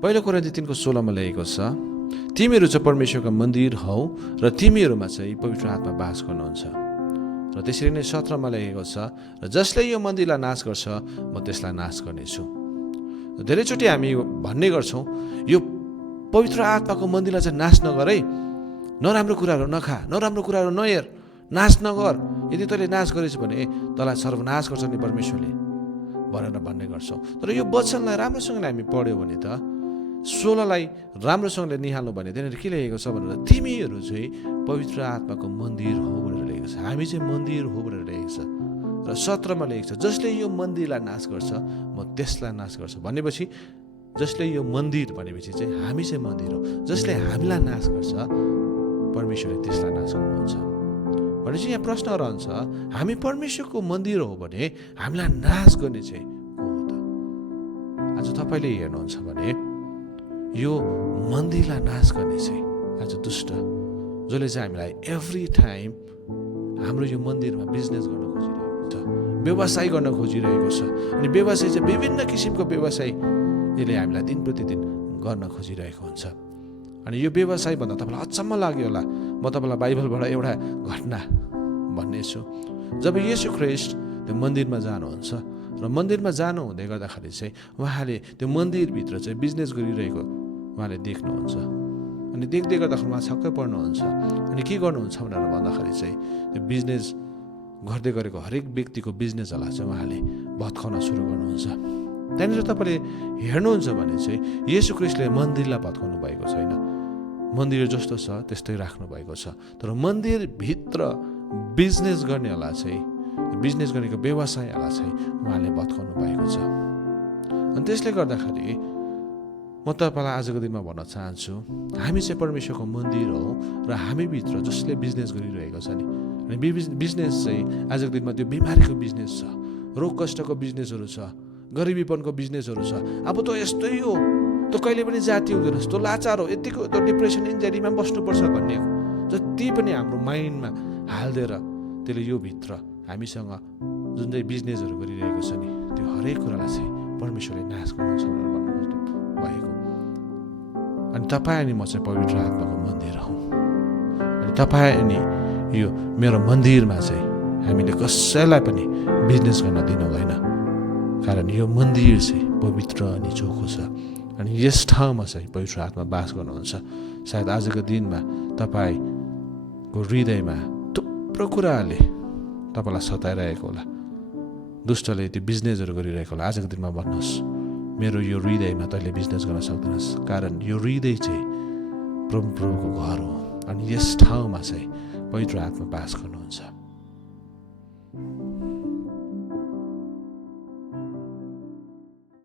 पहिलो कोरिन्थी 3:16 मा लेखेको छ, तिमीहरू चाहिँ परमेश्वरका मन्दिर हौ र तिमीहरूमा चाहिँ पवित्र आत्मा बास गर्नुहुन्छ। र त्यसरी नै 17 मा लेखेको छ, र जसले यो मन्दिरलाई नाश गर्छ म त्यसलाई नाश गर्नेछु। धेरैचोटि हामी भन्ने गर्छौँ, यो पवित्र आत्माको मन्दिरलाई चाहिँ नाश नगर है, नराम्रो कुराहरू नखा, नराम्रो कुराहरू नहेर, नाश नगर। यदि तैँले नाश गरेछ भने तँलाई सर्वनाश गर्छ नि परमेश्वरले भनेर भन्ने गर्छौँ। तर यो वचनलाई राम्रोसँगले हामी पढ्यो भने त 16लाई राम्रोसँगले निहाल्नु भने त्यहाँनिर के लेखेको छ भनेर, तिमीहरू चाहिँ पवित्र आत्माको मन्दिर हो भनेर लेखेको छ। हामी चाहिँ मन्दिर हो भनेर लेखेको छ। र 17 मा लेखेको छ, जसले यो मन्दिरलाई नाश गर्छ म त्यसलाई नाश गर्छ। भनेपछि जसले यो मन्दिर भनेपछि चाहिँ हामी चाहिँ मन्दिर हो। जसले हामीलाई नाश गर्छ परमेश्वरले त्यसलाई नाश गर्नुहुन्छ। भनेपछि यहाँ प्रश्न रहन्छ, हामी परमेश्वरको मन्दिर हो भने हामीलाई नाश गर्ने चाहिँ को हो त? आज तपाईँले हेर्नुहुन्छ भने यो मन्दिरलाई नाश गर्ने चाहिँ आज दुष्ट, जसले चाहिँ हामीलाई एभ्री टाइम हाम्रो यो मन्दिरमा बिजनेस गर्न खोजिरहेको छ, व्यवसाय गर्न खोजिरहेको छ। अनि व्यवसाय चाहिँ विभिन्न किसिमको व्यवसाय यसले हामीलाई दिन प्रतिदिन गर्न खोजिरहेको हुन्छ। अनि यो व्यवसाय भन्दा तपाईँलाई अचम्म लाग्यो होला, म तपाईँलाई बाइबलबाट एउटा घटना भन्नेछु। जब येशू ख्रीष्ट त्यो मन्दिरमा जानुहुन्छ र मन्दिरमा जानु हुँदै गर्दाखेरि चाहिँ उहाँले त्यो मन्दिरभित्र चाहिँ बिजनेस गरिरहेको उहाँले देख्नुहुन्छ। अनि देख्दै गर्दाखेरि उहाँ छक्कै पर्नुहुन्छ। अनि के गर्नुहुन्छ भनेर भन्दाखेरि चाहिँ त्यो बिजनेस गर्दै गरेको हरेक व्यक्तिको बिजनेसहरूलाई चाहिँ उहाँले भत्काउन सुरु गर्नुहुन्छ। त्यहाँनिर तपाईँले हेर्नुहुन्छ भने चाहिँ येशू ख्रीष्टले मन्दिरलाई भत्काउनु भएको छैन, मन्दिर जस्तो छ त्यस्तै राख्नु भएको छ। तर मन्दिरभित्र बिजनेस गर्नेहरूलाई चाहिँ, बिजनेस गरेको व्यवसायहरूलाई चाहिँ उहाँले भत्काउनु भएको छ। अनि त्यसले गर्दाखेरि म तपाईँलाई आजको दिनमा भन्न चाहन्छु, हामी चाहिँ परमेश्वरको मन्दिर हो र हामीभित्र जसले बिजनेस गरिरहेको छ नि, अनि बिजनेस चाहिँ आजको दिनमा त्यो बिमारीको बिजनेस छ, रोग कष्टको बिजनेसहरू छ, गरिबीपनको बिजनेसहरू छ। अब त यस्तै हो, त कहिले पनि जाति हुँदैन, तँ लाचार हो, यतिको त डिप्रेसन इन्जाइटीमा पनि बस्नुपर्छ भन्ने जति पनि हाम्रो माइन्डमा हालिदिएर त्यसले यो भित्र हामीसँग जुन चाहिँ बिजनेसहरू गरिरहेको छ नि, त्यो हरेक कुरालाई चाहिँ परमेश्वरले नाश गर्नुहुन्छ भनेर भन्नु भएको। अनि तपाईँ अनि म चाहिँ पवित्र आत्माको मन्दिर हौँ। अनि तपाईँ अनि यो मेरो मन्दिरमा चाहिँ हामीले कसैलाई पनि बिजनेस गर्न दिनु भएन, कारण यो मन्दिर चाहिँ पवित्र अनि चोखो छ। अनि यस ठाउँमा चाहिँ पवित्र आत्मा बास गर्नुहुन्छ। सायद आजको दिनमा तपाईँको हृदयमा थुप्रो कुराहरूले तपाईँलाई सताइरहेको होला, दुष्टले त्यो बिजनेसहरू गरिरहेको होला। आजको दिनमा भन्नुहोस्, मेरो यो हृदयमा तैँले बिजनेस गर्न सक्दैनस्, कारण यो हृदय चाहिँ प्रभुको घर हो। अनि यस ठाउँमा चाहिँ पवित्र आत्मा बास गर्नुहुन्छ।